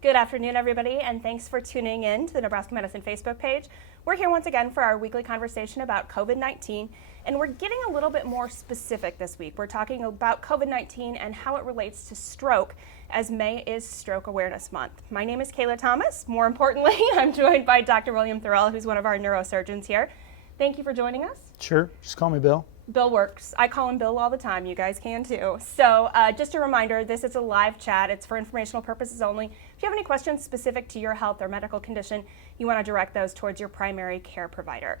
Good afternoon, everybody, and thanks for tuning in to the Nebraska Medicine Facebook page. We're here once again for our weekly conversation about COVID-19, and we're getting a little bit more specific this week. We're talking about COVID-19 and how it relates to stroke, as May is Stroke Awareness Month. My name is Kayla Thomas. More importantly, I'm joined by Dr. William Thorell, who's one of our neurosurgeons here. Thank you for joining us. Sure, just call me Bill. Bill works. I call him Bill all the time. You guys can too. So just a reminder, this is a live chat. It's for informational purposes only. If you have any questions specific to your health or medical condition, you want to direct those towards your primary care provider.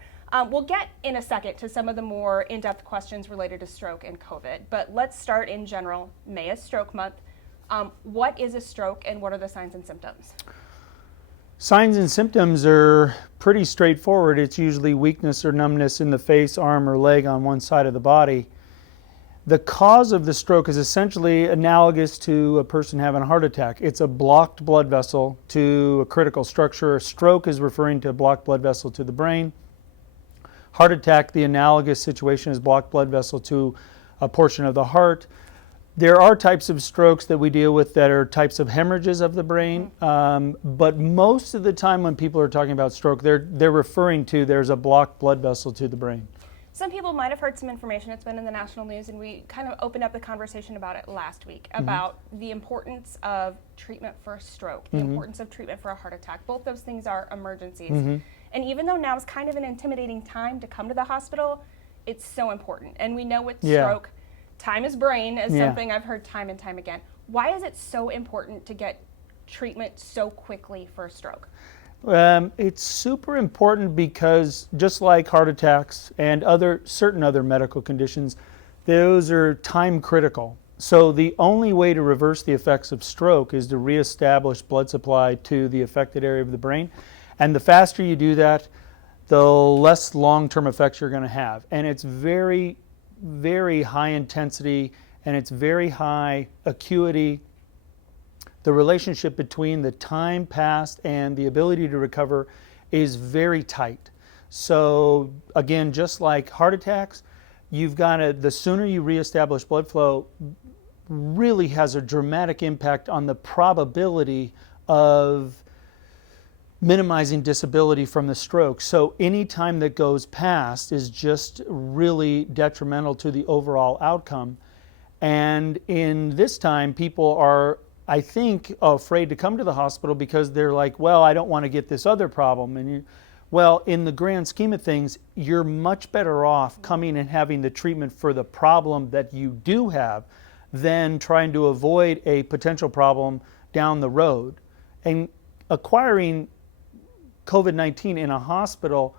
We'll get in a second to some of the more in-depth questions related to stroke and COVID, but let's start in general. May is Stroke Month. What is a stroke and what are the signs and symptoms? Signs and symptoms are pretty straightforward. It's usually weakness or numbness in the face, arm, or leg on one side of the body. The cause of the stroke is essentially analogous to a person having a heart attack. It's a blocked blood vessel to a critical structure. A stroke is referring to a blocked blood vessel to the brain. Heart attack, the analogous situation is blocked blood vessel to a portion of the heart. There are types of strokes that we deal with that are types of hemorrhages of the brain, but most of the time when people are talking about stroke, they're referring to there's a blocked blood vessel to the brain. Some people might have heard some information. It's been in the national news, and we kind of opened up the conversation about it last week, about the importance of treatment for a stroke, the importance of treatment for a heart attack. Both those things are emergencies. And even though now is kind of an intimidating time to come to the hospital, it's so important. And we know with stroke, time is brain is something I've heard time and time again. Why is it so important to get treatment so quickly for a stroke? It's super important because just like heart attacks and certain other medical conditions, those are time critical. So the only way to reverse the effects of stroke is to reestablish blood supply to the affected area of the brain. And the faster you do that, the less long-term effects you're going to have. And it's very high intensity and it's very high acuity. The relationship between the time passed and the ability to recover is very tight. So again, just like heart attacks, the sooner you reestablish blood flow really has a dramatic impact on the probability of minimizing disability from the stroke. So any time that goes past is just really detrimental to the overall outcome. And in this time, people are, I think, afraid to come to the hospital because they're like, well, I don't want to get this other problem. And well, in the grand scheme of things, you're much better off coming and having the treatment for the problem that you do have than trying to avoid a potential problem down the road. And acquiring COVID-19 in a hospital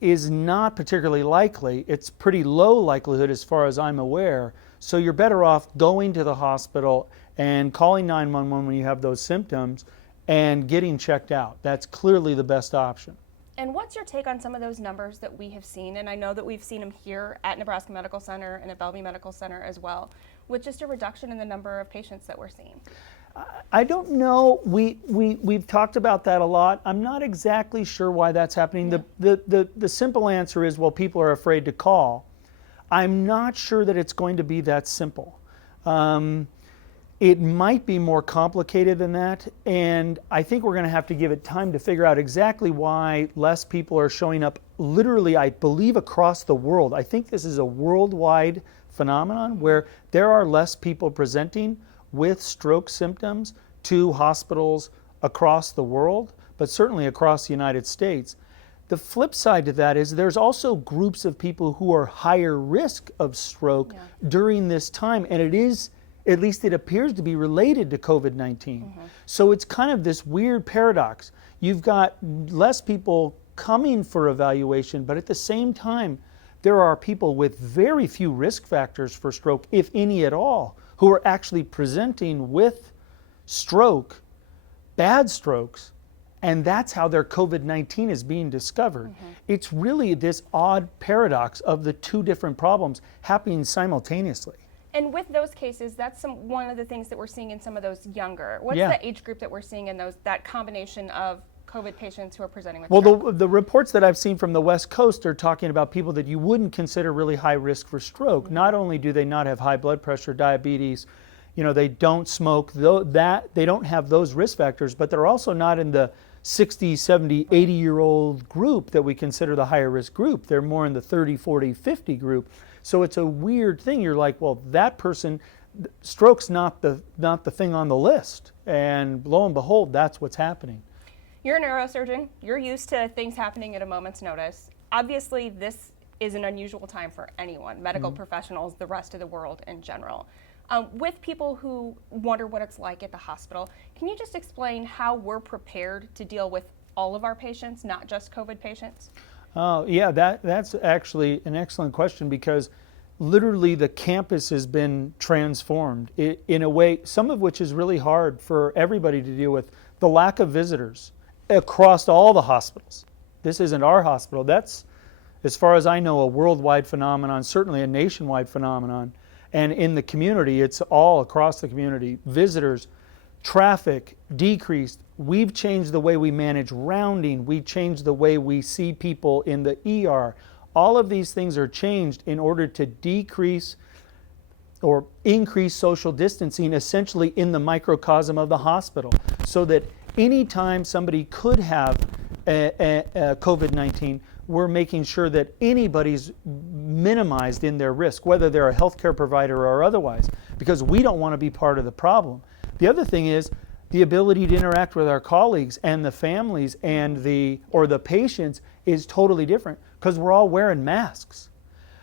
is not particularly likely. It's pretty low likelihood as far as I'm aware. So you're better off going to the hospital and calling 911 when you have those symptoms and getting checked out. That's clearly the best option. And what's your take on some of those numbers that we have seen? And I know that we've seen them here at Nebraska Medical Center and at Bellevue Medical Center as well, with just a reduction in the number of patients that we're seeing. I don't know. We've talked about that a lot. I'm not exactly sure why that's happening. The simple answer is, well, people are afraid to call. I'm not sure that it's going to be that simple. It might be more complicated than that, and I think we're going to have to give it time to figure out exactly why less people are showing up literally, I believe, across the world. I think this is a worldwide phenomenon where there are less people presenting with stroke symptoms to hospitals across the world, but certainly across the United States. The flip side to that is there's also groups of people who are higher risk of stroke during this time, and it is, at least it appears to be related to COVID-19. So it's kind of this weird paradox. You've got less people coming for evaluation, but at the same time, there are people with very few risk factors for stroke, if any at all, who are actually presenting with stroke, bad strokes, and that's how their COVID-19 is being discovered. It's really this odd paradox of the two different problems happening simultaneously. And with those cases, that's one of the things that we're seeing in some of those younger. What's the age group that we're seeing in that combination of COVID patients who are presenting with stroke? Well, the reports that I've seen from the West Coast are talking about people that you wouldn't consider really high risk for stroke. Not only do they not have high blood pressure, diabetes, they don't smoke, they don't have those risk factors, but they're also not in the 60, 70, 80-year-old group that we consider the higher risk group. They're more in the 30, 40, 50 group. So it's a weird thing. You're like, well, that person, stroke's not the thing on the list. And lo and behold, that's what's happening. You're a neurosurgeon. You're used to things happening at a moment's notice. Obviously, this is an unusual time for anyone, medical professionals, the rest of the world in general. With people who wonder what it's like at the hospital, can you just explain how we're prepared to deal with all of our patients, not just COVID patients? Yeah, that's actually an excellent question, because literally the campus has been transformed in a way, some of which is really hard for everybody to deal with. The lack of visitors across all the hospitals. This isn't our hospital. That's, as far as I know, a worldwide phenomenon, certainly a nationwide phenomenon. And in the community, it's all across the community. Visitors, traffic decreased. We've changed the way we manage rounding. We changed the way we see people in the ER. All of these things are changed in order to decrease or increase social distancing, essentially in the microcosm of the hospital, so that anytime somebody could have a COVID-19, we're making sure that anybody's minimized in their risk, whether they're a healthcare provider or otherwise, because we don't want to be part of the problem. The other thing is the ability to interact with our colleagues and the families and the patients is totally different, because we're all wearing masks.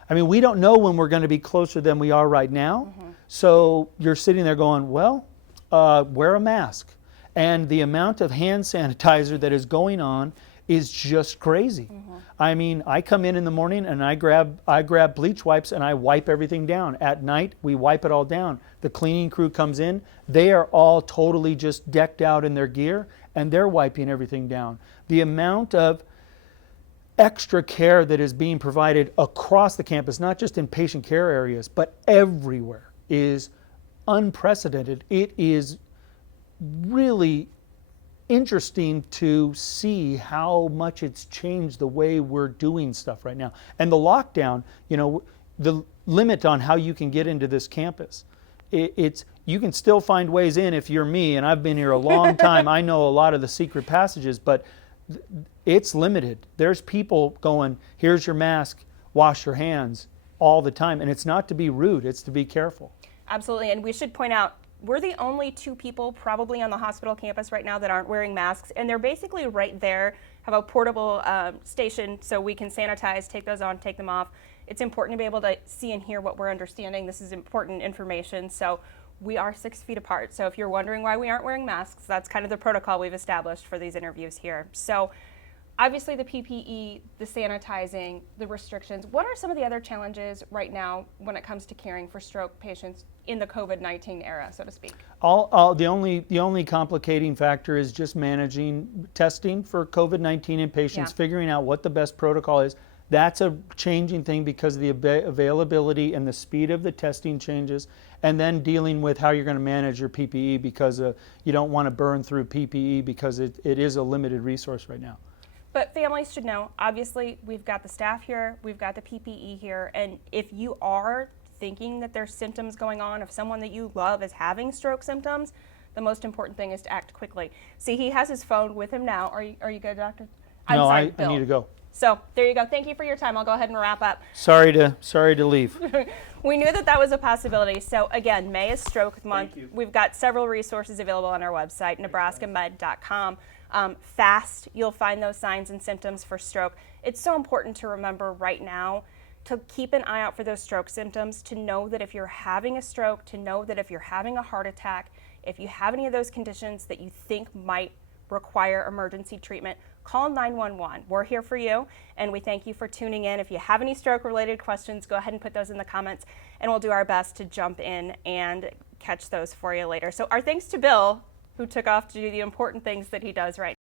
I mean, we don't know when we're going to be closer than we are right now. So you're sitting there going, well, wear a mask. And the amount of hand sanitizer that is going on is just crazy. I mean, I come in the morning and I grab bleach wipes and I wipe everything down. At night, we wipe it all down. The cleaning crew comes in. They are all totally just decked out in their gear, and they're wiping everything down. The amount of extra care that is being provided across the campus, not just in patient care areas, but everywhere, is unprecedented. It is really interesting to see how much it's changed the way we're doing stuff right now. And the lockdown, the limit on how you can get into this campus, you can still find ways in if you're me, and I've been here a long time. I know a lot of the secret passages, but it's limited. There's people going, here's your mask, wash your hands all the time. And it's not to be rude, it's to be careful. Absolutely, and we should point out, we're the only two people probably on the hospital campus right now that aren't wearing masks, and they're basically right there, have a portable station so we can sanitize, take those on, take them off. It's important to be able to see and hear what we're understanding. This is important information. So we are 6 feet apart. So if you're wondering why we aren't wearing masks, that's kind of the protocol we've established for these interviews here. So obviously the PPE, the sanitizing, the restrictions. What are some of the other challenges right now when it comes to caring for stroke patients in the COVID-19 era, so to speak? The only complicating factor is just managing testing for COVID-19 in patients, figuring out what the best protocol is. That's a changing thing because of the availability and the speed of the testing changes, and then dealing with how you're going to manage your PPE, because you don't want to burn through PPE because it is a limited resource right now. But families should know, obviously, we've got the staff here, we've got the PPE here, and if you are thinking that there's symptoms going on, if someone that you love is having stroke symptoms, the most important thing is to act quickly. See, he has his phone with him now. Are you good, Doctor? No, I need to go. So there you go. Thank you for your time. I'll go ahead and wrap up. Sorry to leave. We knew that was a possibility. So again, May is Stroke Month. We've got several resources available on our website, nebraskamed.com. Fast, you'll find those signs and symptoms for stroke. It's so important to remember right now to keep an eye out for those stroke symptoms, to know that if you're having a stroke, to know that if you're having a heart attack, if you have any of those conditions that you think might require emergency treatment, call 911. We're here for you, and we thank you for tuning in. If you have any stroke-related questions, go ahead and put those in the comments, and we'll do our best to jump in and catch those for you later. So our thanks to Bill, who took off to do the important things that he does right now.